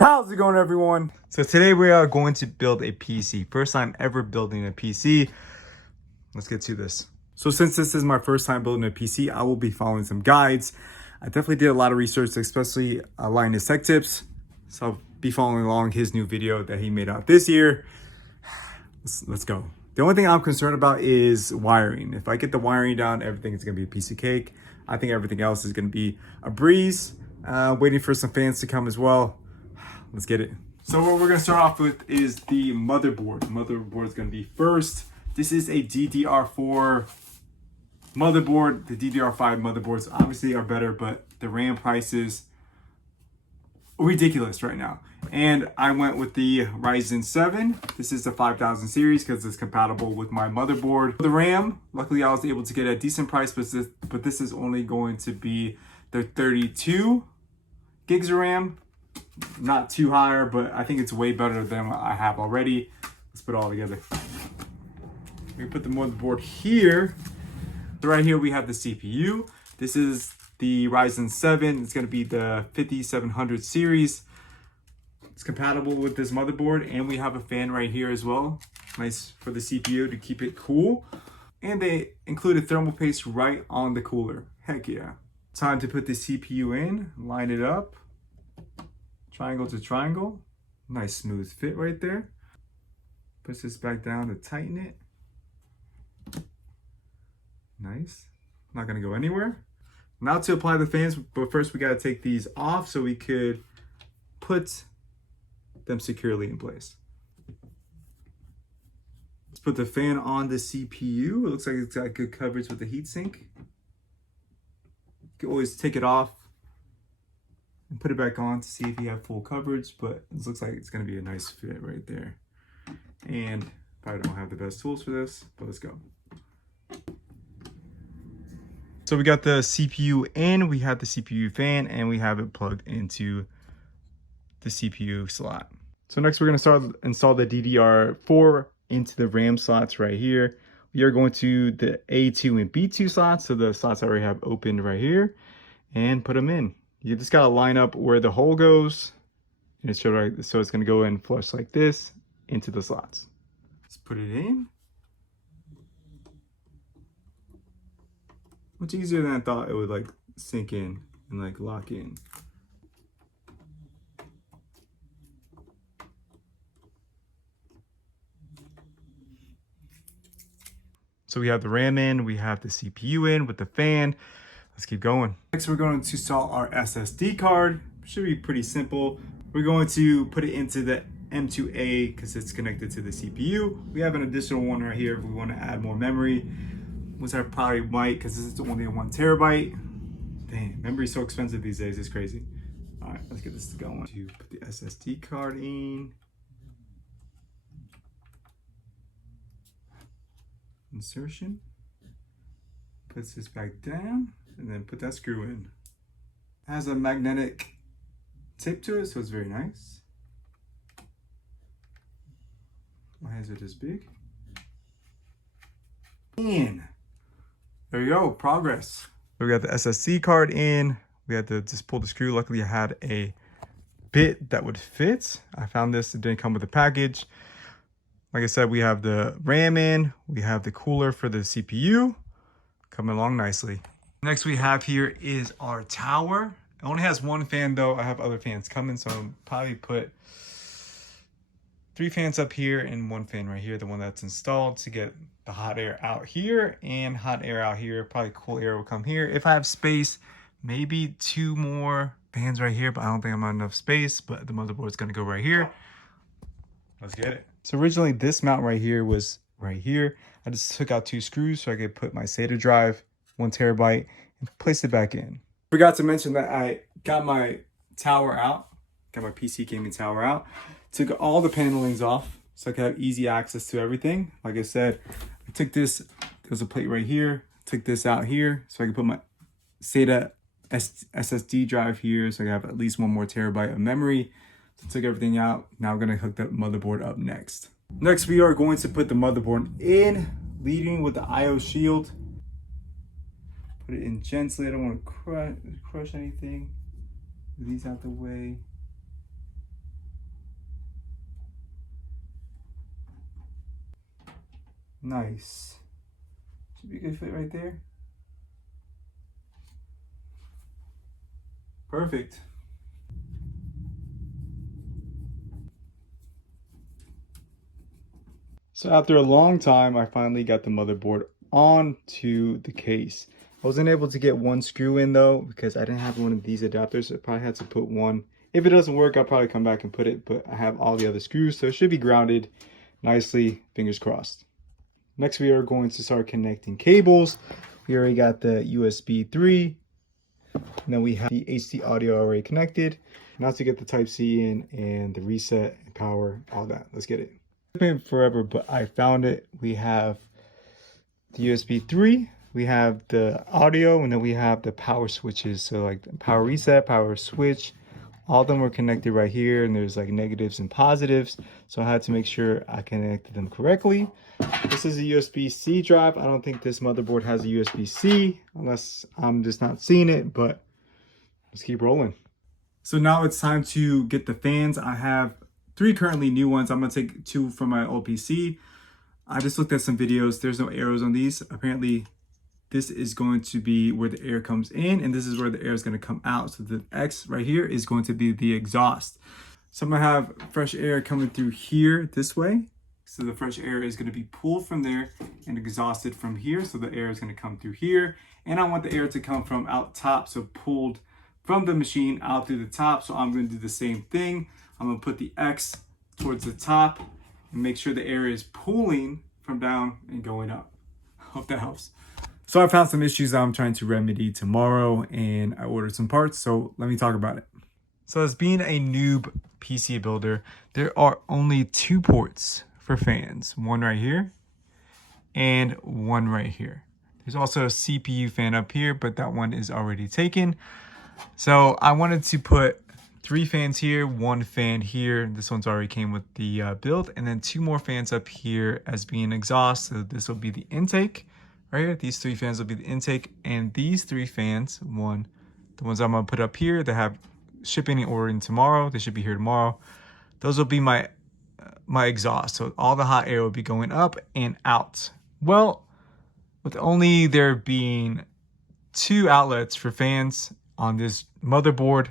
How's it going, everyone? So today we are going to build a PC. First time ever building a PC. Let's get to this. So since this is my first time building a PC, I will be following some guides. I definitely did a lot of research, especially Linus Tech Tips. So I'll be following along his new video that he made out this year. Let's go. The only thing I'm concerned about is wiring. If I get the wiring down, everything is gonna be a piece of cake. I think everything else is gonna be a breeze. Waiting for some fans to come as well. Let's get it. So what we're gonna start off with is the motherboard. The motherboard is gonna be first. This is a DDR4 motherboard. The DDR5 motherboards obviously are better, but the RAM prices are ridiculous right now. And I went with the Ryzen 7. This is the 5000 series because it's compatible with my motherboard. The RAM, luckily I was able to get a decent price, but this is only going to be the 32 gigs of RAM. Not too higher, but I think it's way better than what I have already. Let's put it all together. We put the motherboard here. So right here we have the CPU. This is the Ryzen 7. It's going to be the 5700 series. It's compatible with this motherboard, and we have a fan right here as well. Nice for the CPU to keep it cool. And they included thermal paste right on the cooler. Heck yeah. Time to put the CPU in, line it up. Triangle to triangle. Nice smooth fit right there. Push this back down to tighten it. Nice. Not gonna go anywhere. Now to apply the fans, but first we gotta take these off so we could put them securely in place. Let's put the fan on the CPU. It looks like it's got good coverage with the heatsink. You can always take it off and put it back on to see if you have full coverage, but it looks like it's going to be a nice fit right there. And probably don't have the best tools for this, but let's go. So we got the CPU in, we have the CPU fan, and we have it plugged into the CPU slot. So next we're going to install the DDR4 into the RAM slots right here. We are going to the A2 and B2 slots, so the slots I already have opened right here, and put them in. You just gotta line up where the hole goes, and it's right, so it's gonna go in flush like this into the slots. Let's put it in. Much easier than I thought it would like sink in and like lock in. So we have the RAM in, we have the CPU in with the fan. Let's keep going. Next, we're going to install our SSD card. Should be pretty simple. We're going to put it into the M2A because it's connected to the CPU. We have an additional one right here if we want to add more memory, which I probably might because this is only a 1 terabyte. Dang, memory is so expensive these days, it's crazy. All right, let's get this going. To put the SSD card in. Insertion. Puts this back down. And then put that screw in. It has a magnetic tip to it, so it's very nice. Why is it this big? And there you go, progress. So we got the SSD card in. We had to just pull the screw. Luckily I had a bit that would fit. I found this, it didn't come with a package. Like I said, we have the RAM in, we have the cooler for the CPU. Coming along nicely. Next we have here is our tower. It only has one fan though. I have other fans coming, so I'll probably put 3 fans up here and 1 fan right here, the one that's installed to get the hot air out here and hot air out here. Probably cool air will come here. If I have space, maybe 2 more fans right here, but I don't think I'm on enough space, but the motherboard is gonna go right here. Let's get it. So originally this mount right here was right here. I just took out 2 screws so I could put my SATA drive, 1 terabyte, and place it back in. Forgot to mention that I got my tower out, got my PC gaming tower out, took all the panelings off so I could have easy access to everything. Like I said, I took this, there's a plate right here, took this out here so I could put my SATA SSD drive here so I have at least 1 more terabyte of memory. So took everything out. Now we're gonna hook the motherboard up next. Next, we are going to put the motherboard in, leading with the IO shield. Put it in gently. I don't want to crush anything. Move these out the way. Nice. Should be a good fit right there. Perfect. So after a long time, I finally got the motherboard onto the case. I wasn't able to get one screw in though, because I didn't have one of these adapters. So I probably had to put one. If it doesn't work, I'll probably come back and put it, but I have all the other screws, so it should be grounded nicely, fingers crossed. Next, we are going to start connecting cables. We already got the USB 3. And then we have the HD audio already connected. Now to get the Type-C in and the reset and power, all that. Let's get it. It's been forever, but I found it. We have the USB 3. We have the audio, and then we have the power switches. So like the power reset, power switch, all of them were connected right here, and there's like negatives and positives. So I had to make sure I connected them correctly. This is a USB-C drive. I don't think this motherboard has a USB-C, unless I'm just not seeing it, but let's keep rolling. So now it's time to get the fans. I have 3 currently new ones. I'm gonna take 2 from my old PC. I just looked at some videos. There's no arrows on these. Apparently, this is going to be where the air comes in, and this is where the air is going to come out. So the X right here is going to be the exhaust. So I'm going to have fresh air coming through here this way. So the fresh air is going to be pulled from there and exhausted from here. So the air is going to come through here. And I want the air to come from out top, so pulled from the machine out through the top. So I'm going to do the same thing. I'm going to put the X towards the top and make sure the air is pulling from down and going up. Hope that helps. So I found some issues that I'm trying to remedy tomorrow, and I ordered some parts, so let me talk about it. So as being a noob PC builder, there are only 2 ports for fans. One right here and one right here. There's also a CPU fan up here, but that one is already taken. So I wanted to put 3 fans here, 1 fan here. This one's already came with the build, and then 2 more fans up here as being exhaust. So this will be the intake. Right here, these 3 fans will be the intake, and these 3 fans, the ones I'm gonna put up here that have shipping and ordering tomorrow, they should be here tomorrow. Those will be my exhaust. So all the hot air will be going up and out. Well, with only there being 2 outlets for fans on this motherboard,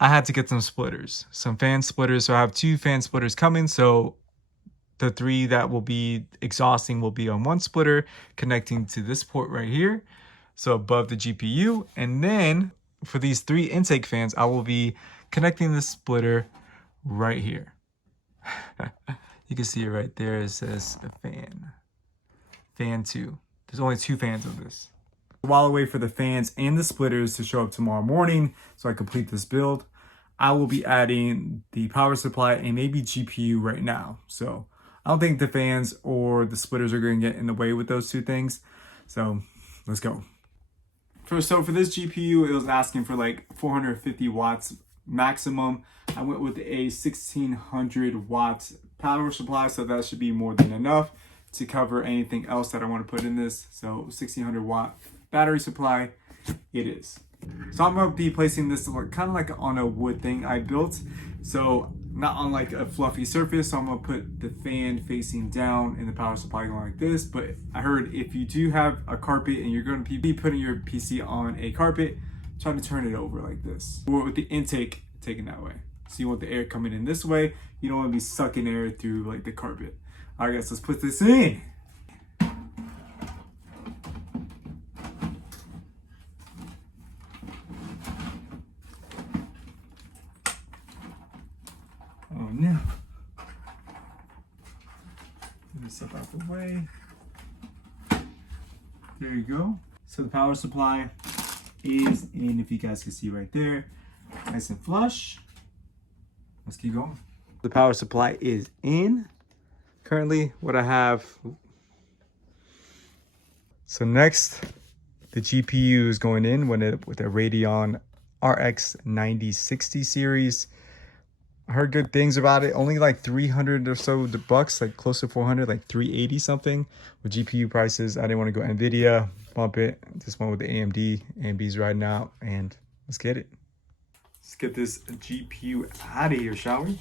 I had to get some splitters, some fan splitters. So I have 2 fan splitters coming. So the 3 that will be exhausting will be on one splitter connecting to this port right here, so above the GPU. And then for these 3 intake fans, I will be connecting the splitter right here. You can see it right there. It says a fan 2. There's only 2 fans of this. While I wait for the fans and the splitters to show up tomorrow morning so I complete this build, I will be adding the power supply and maybe GPU right now. So I don't think the fans or the splitters are going to get in the way with those 2 things. So let's go. So for this GPU, it was asking for like 450 watts maximum. I went with a 1600 watt power supply, so that should be more than enough to cover anything else that I want to put in this. So 1600 watt battery supply it is. So I'm going to be placing this kind of like on a wood thing I built. So not on like a fluffy surface. So I'm going to put the fan facing down and the power supply going like this. But I heard if you do have a carpet and you're going to be putting your PC on a carpet, try to turn it over like this. Or with the intake taken that way. So you want the air coming in this way. You don't want to be sucking air through like the carpet. All right guys, let's put this in. Oh no. Get this up out the way. There you go. So the power supply is in, if you guys can see right there, nice and flush. Let's keep going. The power supply is in. Currently, what I have. So next, the GPU is going in with a Radeon RX 9060 series. I heard good things about it. Only like 300 or so bucks, like close to 400, like 380 something with GPU prices. I didn't want to go NVIDIA, bump it. Just went with the AMD. AMD's riding out, and let's get it. Let's get this GPU out of here, shall we?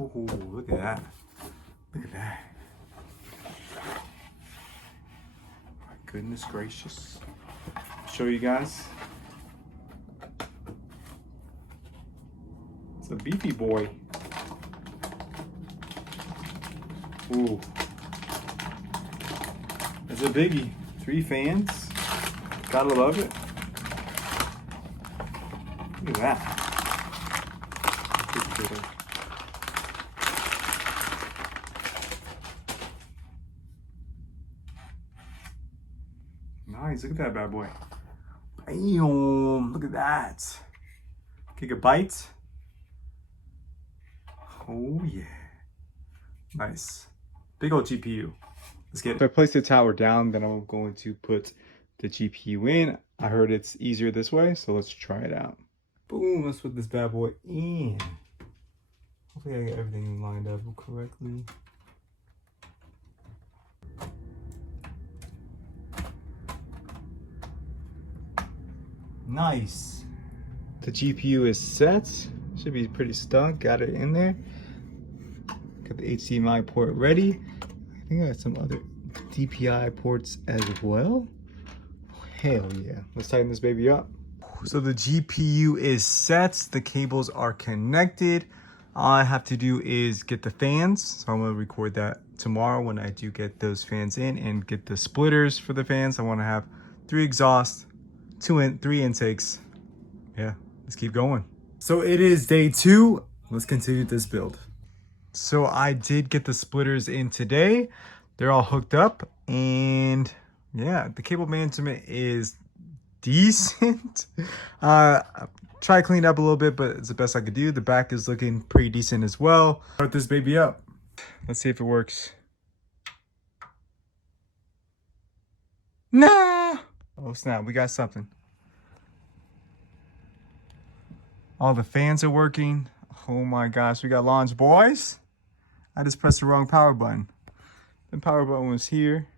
Oh, look at that. Look at that. My goodness gracious. Show you guys. It's a beefy boy. Ooh. It's a biggie. 3 fans. Gotta love it. Look at that. Nice. Look at that bad boy. Bam. Look at that. Gigabyte. Oh yeah. Nice. Big old GPU. Let's get it. If I place the tower down, then I'm going to put the GPU in. I heard it's easier this way, so let's try it out. Boom, let's put this bad boy in. Hopefully I get everything lined up correctly. Nice. The GPU is set. Should be pretty stuck. Got it in there. Got the HDMI port ready. I think I got some other DPI ports as well. Hell yeah. Let's tighten this baby up. So the GPU is set. The cables are connected. All I have to do is get the fans. So I'm going to record that tomorrow when I do get those fans in and get the splitters for the fans. I want to have 3 exhausts, 3 intakes. Yeah, let's keep going. So it is day 2. Let's continue this build. So I did get the splitters in today. They're all hooked up, and yeah, the cable management is decent. Try to clean it up a little bit, but it's the best I could do. The back is looking pretty decent as well. Start this baby up. Let's see if it works. Nah! Oh snap, we got something. All the fans are working. Oh my gosh, we got launch, boys. I just pressed the wrong power button. The power button was here.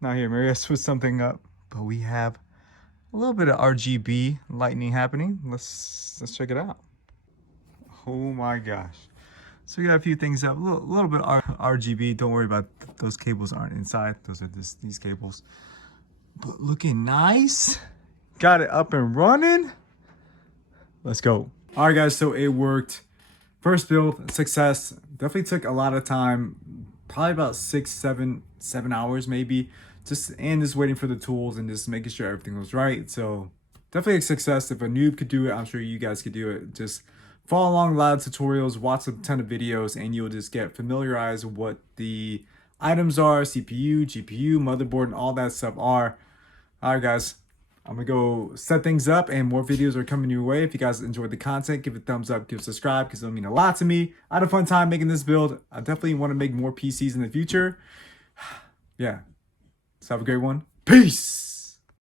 Not here, maybe I switched something up. But we have a little bit of RGB lightning happening. Let's check it out. Oh my gosh. So we got a few things up, a little bit of RGB. Don't worry about those cables aren't inside. Those are just these cables. But looking nice. Got it up and running. Let's go. All right, guys, so it worked. First build, success. Definitely took a lot of time, probably about 7 hours maybe. Just waiting for the tools and just making sure everything was right. So definitely a success. If a noob could do it, I'm sure you guys could do it. Just follow along a lot of tutorials, watch a ton of videos, and you'll just get familiarized with what the items are, CPU, GPU, motherboard, and all that stuff are. All right, guys. I'm gonna go set things up, and more videos are coming your way. If you guys enjoyed the content, give it a thumbs up, give a subscribe, because it'll mean a lot to me. I had a fun time making this build. I definitely want to make more PCs in the future. Yeah. So have a great one. Peace.